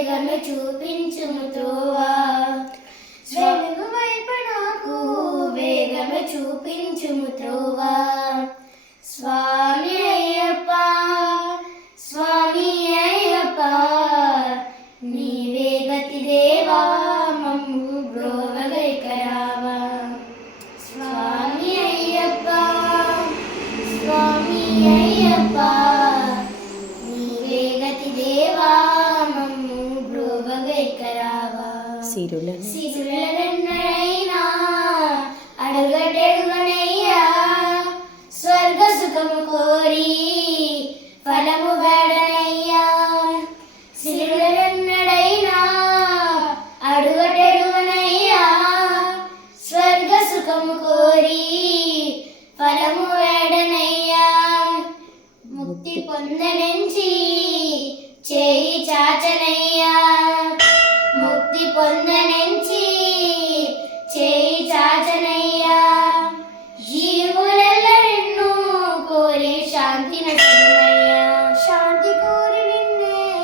వేగము చూపించుము త్రోవా, వెలుగు వైపు నాకు వేగము చూపించుము త్రోవా. స్వామి అయ్యప్ప స్వామి అయ్యప్ప నీవే గతి దేవా మమ్ము బ్రోవగైకరావా. స్వామి అయ్యప్ప స్వామి అయ్యప్ప నీవే గతి దేవా మమ్ము బ్రోవగైకరావా. సిరులనైనా అడుగటెడుగనయ్యా, స్వర్గ సుఖము కోరి ఫలము వేడనయ్యా. సిరులనైనా అడుగటెడుగనయ్యా, స్వర్గ సుఖము కోరి ఫలము వేడనయ్యా. ముక్తి పొందనెంచి చేయి చాచనయ్యా, ముక్తి పొందనెంచి చేయి చాచనయ్యా. జీవులెల్ల నిన్ను కోరి శాంతి